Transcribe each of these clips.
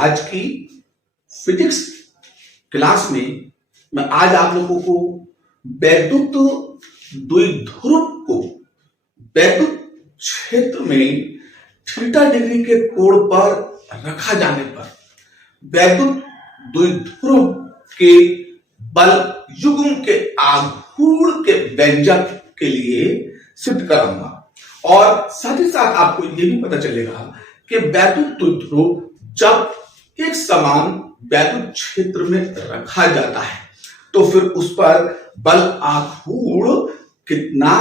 आज की physics class में मैं आज आप लोगों को वैद्युत द्विध्रुव को वैद्युत क्षेत्र में थीटा डिग्री के कोण पर रखा जाने पर वैद्युत द्विध्रुव के बल युग्म के आघूर्ण के व्यंजक के लिए सिद्ध करूंगा और साथ ही साथ आपको यह भी पता चलेगा कि वैद्युत द्विध्रुव जब एक समान वैद्युत क्षेत्र में रखा जाता है तो फिर उस पर बल आघूर्ण कितना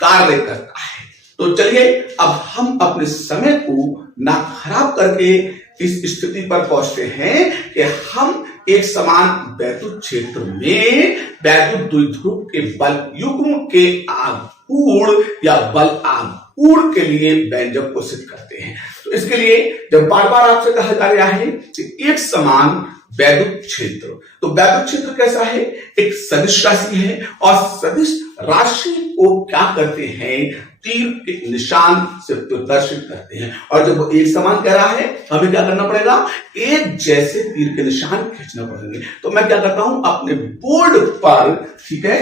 कार्य करता है। तो चलिए अब हम अपने समय को ना खराब करके इस स्थिति पर पहुंचते हैं कि हम एक समान वैद्युत क्षेत्र में वैद्युत द्विध्रुव के बल युग्म के आघूर्ण या बल आघूर्ण के लिए व्यंजक को सिद्ध करते हैं। तो इसके लिए जब बार बार आपसे कहा जा रहा है कि एक समान वैद्युत क्षेत्र, तो वैद्युत क्षेत्र कैसा है? एक सदिश राशि है और सदिश राशि को क्या करते हैं? तीर के निशान से प्रदर्शित करते हैं। और जब वो एक समान कह रहा है हमें क्या करना पड़ेगा? एक जैसे तीर के निशान खींचना पड़ेंगे। तो मैं क्या करता हूं अपने बोर्ड पर, ठीक है,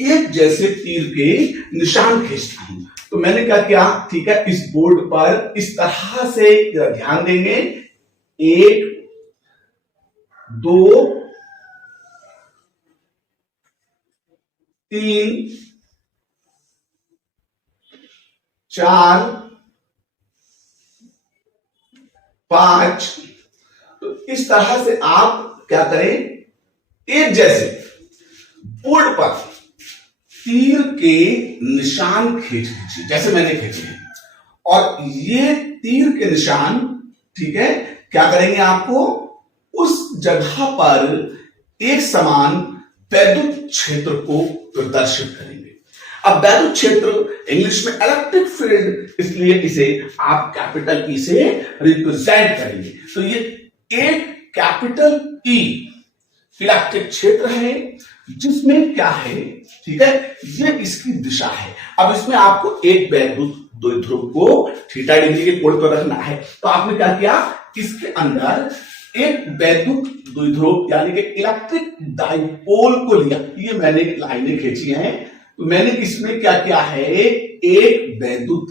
एक जैसे तीर के निशान खींचता हूं। तो मैंने क्या किया, ठीक है, इस बोर्ड पर इस तरह से ध्यान देंगे, 1 2 3 4 5। तो इस तरह से आप क्या करें, एक जैसे बोर्ड पर तीर के निशान खींच लीजिए जैसे मैंने खींचे हैं। और ये तीर के निशान, ठीक है, क्या करेंगे, आपको उस जगह पर एक समान वैद्युत क्षेत्र को प्रदर्शित करेंगे। अब वैद्युत क्षेत्र इंग्लिश में इलेक्ट्रिक फील्ड, इसलिए इसे आप कैपिटल ई से रिप्रेजेंट करेंगे। तो ये एक कैपिटल ई इलेक्ट्रिक क्षेत्र है जिसमें क्या है, ठीक है, ये इसकी दिशा है। अब इसमें आपको एक वैद्युत द्विध्रुव को थीटा डिग्री के कोण पर रखना है। तो आपने क्या किया, इसके अंदर एक वैद्युत द्विध्रुव यानी कि इलेक्ट्रिक डाइपोल को लिया। ये मैंने लाइनें खींची हैं। तो मैंने इसमें क्या किया है, एक वैद्युत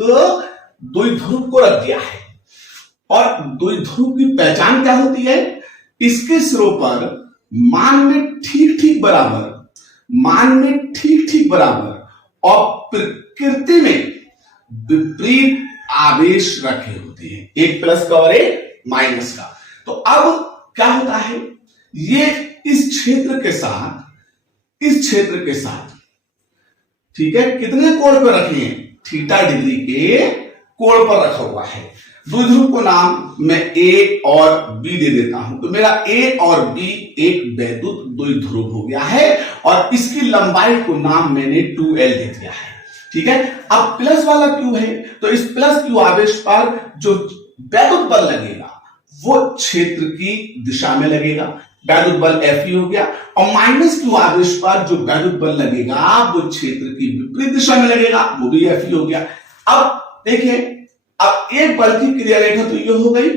द्विध्रुव को रख दिया है। और द्विध्रुव की पहचान क्या होती है? इसके सिरों पर मान में ठीक ठीक बराबर, मान में ठीक ठीक बराबर और प्रकृति में विपरीत आवेश रखे होते हैं, एक प्लस का और एक माइनस का। तो अब क्या होता है, ये इस क्षेत्र के साथ, ठीक है, कितने कोण पर रखे हैं? थीटा डिग्री के कोण पर रखा हुआ है। द्विध्रुव को नाम मैं ए और बी दे देता हूं। तो मेरा ए और बी एक वैद्युत द्विध्रुव हो गया है और इसकी लंबाई को नाम मैंने 2L दे दिया है, ठीक है। अब प्लस वाला क्यू है, तो इस प्लस क्यू आवेश पर जो वैद्युत बल लगेगा वो क्षेत्र की दिशा में लगेगा, वैद्युत बल Fe हो गया। और माइनस क्यू आवेश पर जो वैद्युत बल लगेगा वो क्षेत्र की विपरीत दिशा में लगेगा, वो भी Fe हो गया। अब देखिए, अब एक बल की क्रिया रेखा तो ये हो गई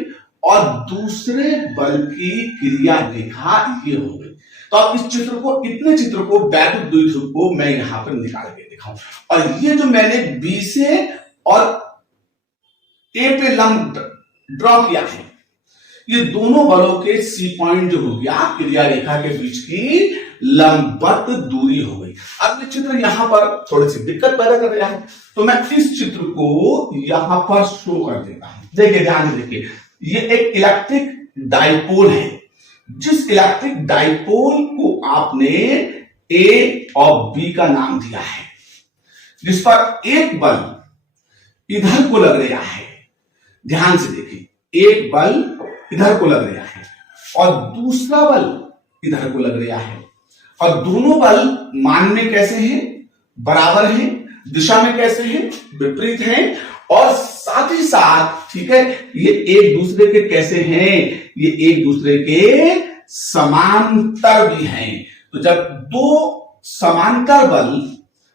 और दूसरे बल की क्रिया रेखा ये हो गई। तो अब इस चित्र को, इतने चित्र को, वैद्युत द्विध्रुव को मैं यहां पर निकाल के दिखाऊं। और ये जो मैंने बी से और ए पे लंब ड्रॉ किया है, ये दोनों बलों के सी पॉइंट जो हो गया, क्रिया रेखा के बीच की लंबवत दूरी हो गई। अब ये चित्र यहां पर थोड़ी सी दिक्कत पैदा कर रहा है, तो मैं इस चित्र को यहां पर शो कर देता हूं। देखिए, ध्यान से देखिए, ये एक इलेक्ट्रिक डाइपोल है। जिस इलेक्ट्रिक डाइपोल को आपने ए और बी का नाम दिया है, जिस पर एक बल इधर को लग रहा है, ध्यान से देखिए, एक बल इधर को लग रहा है और दूसरा बल इधर को लग रहा है। और दोनों बल मान में कैसे हैं? बराबर हैं। दिशा में कैसे हैं? विपरीत हैं। और साथ ही साथ, ठीक है, ये एक दूसरे के कैसे हैं? ये एक दूसरे के समांतर भी हैं। तो जब दो समांतर बल,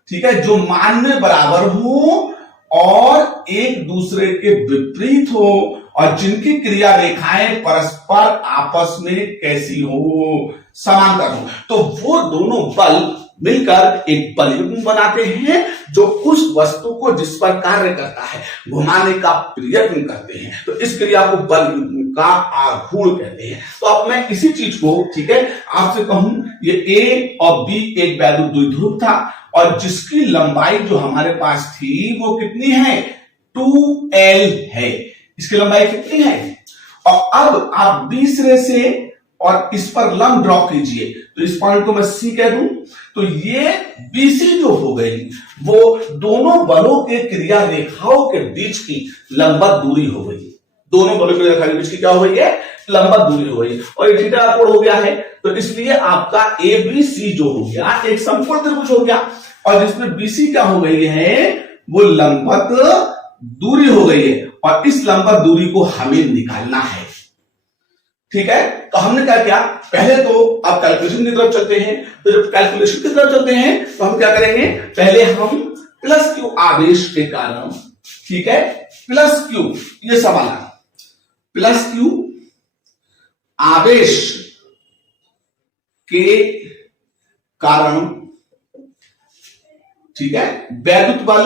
ठीक है, जो मान में बराबर हो और एक दूसरे के विपरीत हो और जिनकी क्रिया रेखाएं परस्पर आपस में कैसी हो, समांतर हो, तो वो दोनों बल मिलकर एक बल युग्म बनाते हैं जो उस वस्तु को जिस पर कार्य करता है घुमाने का प्रयत्न करते हैं। तो इस क्रिया को बल युग्म का आघूर्ण कहते हैं। तो अब मैं इसी चीज को, ठीक है, आपसे कहूं, ये ए और बी एक वैद्युत द्विध्रुव था और जिसकी लंबाई जो हमारे पास थी वो कितनी है, 2L है। इसकी लंबाई कितनी है? और अब आप बी सिरे से और इस पर लंब ड्रॉ कीजिए, तो इस पॉइंट को मैं सी कह दूं, तो ये बीसी जो हो गई वो दोनों बलों के क्रिया रेखाओं के बीच की लंबवत दूरी हो गई। दोनों बलों की रेखा के बीच की क्या हो गई है, लंबवत दूरी हो गई। और ये थीटा कोण हो गया है, तो इसलिए आपका एबीसी जो हो गया एक समकोण त्रिभुज हो गया, और जिसमें बीसी क्या हो गई है, वो लंबवत दूरी हो गई है, और इस लंबवत दूरी को हमें निकालना है। ठीक है, तो हमने क्या किया, पहले तो अब कैलकुलेशन की तरफ चलते हैं। तो जब कैलकुलेशन की तरफ चलते हैं तो हम क्या करेंगे, पहले हम प्लस क्यू आवेश के कारण, ठीक है, प्लस क्यू, ये सवाल है, प्लस क्यू आवेश के कारण, ठीक है, वैद्युत बल,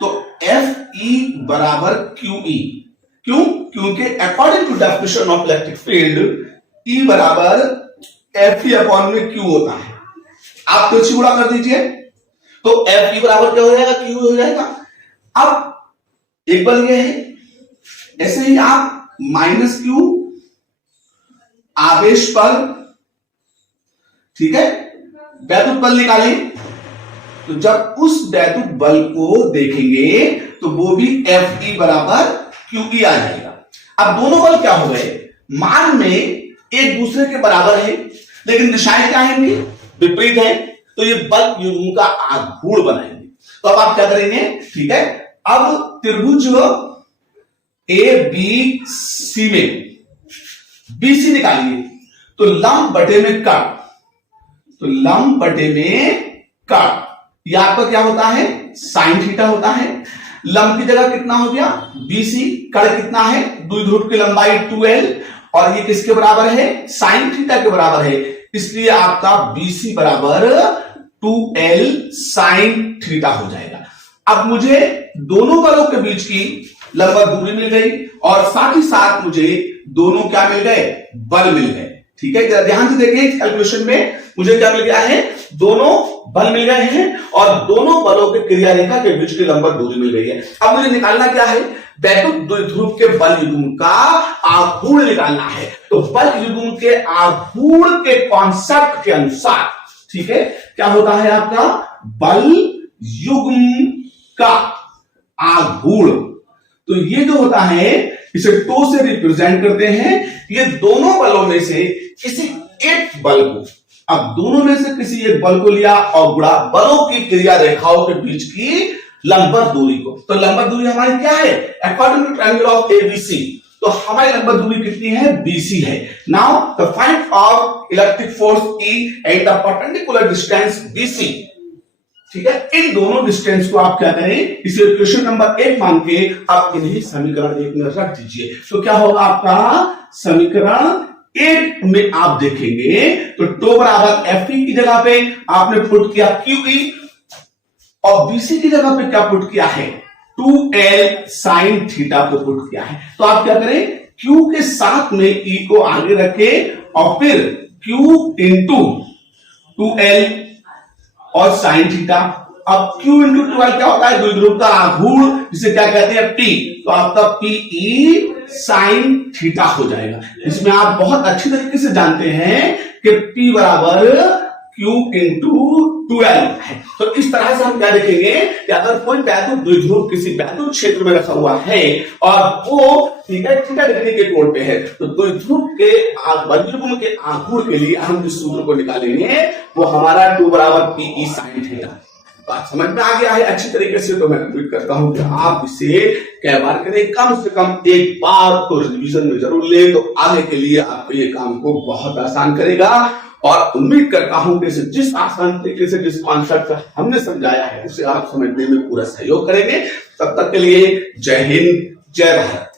तो Fe बराबर QE, क्यों? क्योंकि according to definition of electric field E बराबर Fe अपॉन में Q होता है। आप तिरछी गुणा कर दीजिए तो Fe बराबर क्या हो जाएगा, Q हो जाएगा। अब एक बल ये है, ऐसे ही आप माइनस Q आवेश पर, ठीक है, वैद्युत बल निकालें, तो जब उस वैद्युत बल को देखेंगे तो वो भी Fe बराबर QE आ जाएगा। अब दोनों बल क्या हो गए, मान में एक दूसरे के बराबर है लेकिन दिशाएं क्या है, विपरीत है, तो ये बल युग्म का आघूर्ण बनाएंगे। तो अब आप क्या करेंगे, ठीक है, अब त्रिभुज ABC में BC निकालिए, तो लंब बटे में कट, तो लंब बटे में कट, यह आपका क्या होता है, साइन थीटा होता है। लंब की जगह कितना हो गया, BC, कड़ कितना है, द्विध्रुव की लंबाई 2L, और ये किसके बराबर है, साइन थीटा के बराबर है, इसलिए आपका BC बराबर 2L साइन थीटा हो जाएगा। अब मुझे दोनों बलों के बीच की लंबवत दूरी मिल गई और साथ ही साथ मुझे दोनों क्या मिल गए, बल मिल गए। ठीक है, ध्यान से देखिए कैलकुलेशन में मुझे क्या मिल गया है, दोनों बल मिल गए हैं और दोनों बलों के क्रिया रेखा के बीच की लंबवत दूरी मिल गई है। अब मुझे निकालना क्या है, वैद्युत द्विध्रुव के बल युग्म का आघूर्ण निकालना है। तो बल युग्म के आघूर्ण के कॉन्सेप्ट के अनुसार, ठीक है, क्या होता है आपका बल युग्म का आघूर्ण, तो ये जो होता है इसे टो से रिप्रेजेंट करते हैं। ये दोनों बलों में से किसी एक बल को, अब दोनों में से किसी एक बल को लिया और गुणा बलों की क्रिया रेखाओं के बीच की लंबवत दूरी को। तो लंबवत दूरी हमारी क्या है, according to triangle of ABC, तो हमारी लंबवत दूरी कितनी है, बीसी है। Now the find of electric force E and the perpendicular distance BC, ठीक है, इन दोनों डिस्टेंस को आप क्या करें, इसे इक्वेशन नंबर 1 मान के आप इन्हें समीकरण 1 में रख दीजिए। तो क्या होगा आपका समीकरण 1 में आप देखेंगे तो टो बराबर Fe की जगह पे आपने पुट किया QE और BC की जगह पे क्या पुट किया है, 2L साइन थीटा को पुट किया है। तो आप क्या करें, Q के साथ में E को आगे रखें और फिर Q इंटू 2L और साइन थीटा। अब Q इंटू 2L क्या होता है, द्विध्रुव का आघूर्ण, जिसे क्या कहते हैं P, तो आपका PE साइन थीटा हो जाएगा। इसमें आप बहुत अच्छी तरीके से जानते हैं कि P बराबर Q इंटू 2L है। तो इस तरह से हम क्या देखेंगे कि अगर कोई वैद्युत द्विध्रुव किसी वैद्युत क्षेत्र में रखा हुआ है और वो ठीक है थीटा डिग्री के कोण पे है, तो द्विध्रुव के बल युग्म के आघूर्ण के लिए हम जिस सूत्र को निकालेंगे वो हमारा 2 बराबर PE साइन थीटा। बात समझ में आ गया है अच्छी तरीके से। तो मैं रिपीट करता हूं कि आप इसे कई बार करें, कम से कम एक बार तो रिवीजन में जरूर ले, तो आगे के लिए आपको ये काम को बहुत आसान करेगा और उम्मीद करता हूं कि जिस आसान तरीके से जिस कॉन्सेप्ट हमने समझाया है उसे आप समझने में पूरा सहयोग करेंगे। तब तक के लिए जय हिंद, जय भारत।